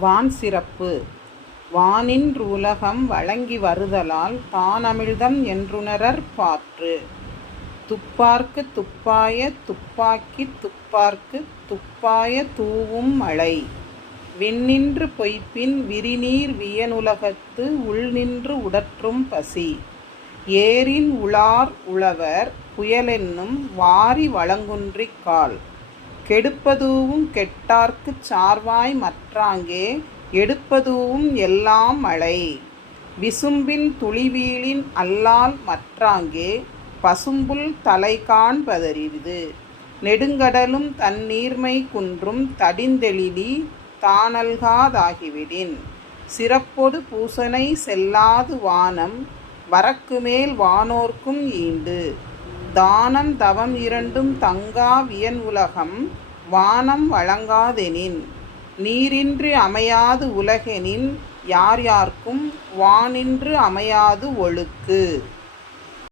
வான் சிறப்பு. வானின்று உலகம் வழங்கி வருதலால் தானமிழ்தம் என்றுணரற் பாற்று. துப்பார்க்குத் துப்பாய துப்பாக்கித் துப்பார்க்குத் துப்பாய தூவும் மழை. விண்ணின்று பொய்ப்பின் விரிநீர் வியனுலகத்து உள்நின்று உடற்றும் பசி. ஏரின் உளார் உழவர் புயலென்னும் வாரி வளங்குன்றிக் கால். கெடுப்பதூவும் கெட்டார்க்குச் சார்வாய் மற்றாங்கே எடுப்பதூவும் எல்லாம் மழை. விசும்பின் துளிவீழின் அல்லால் மற்றாங்கே பசும்புல் தலைகாண் பதறிது. நெடுங்கடலும் தண்ணீர்மை குன்றும் தடிந்தெழிலி தானல்கா தாகிவிடின். சிறப்பொடு பூசனை செல்லாது வானம் வரக்குமேல் வானோர்க்கும் ஈண்டு. தானம் தவம் இரண்டும் தங்கா வியன் உலகம் வானம் வழங்காதெனின். நீரின்றி அமையாது உலகெனின் யார் யார்க்கும் வானின்று அமையாது ஒழுக்கு.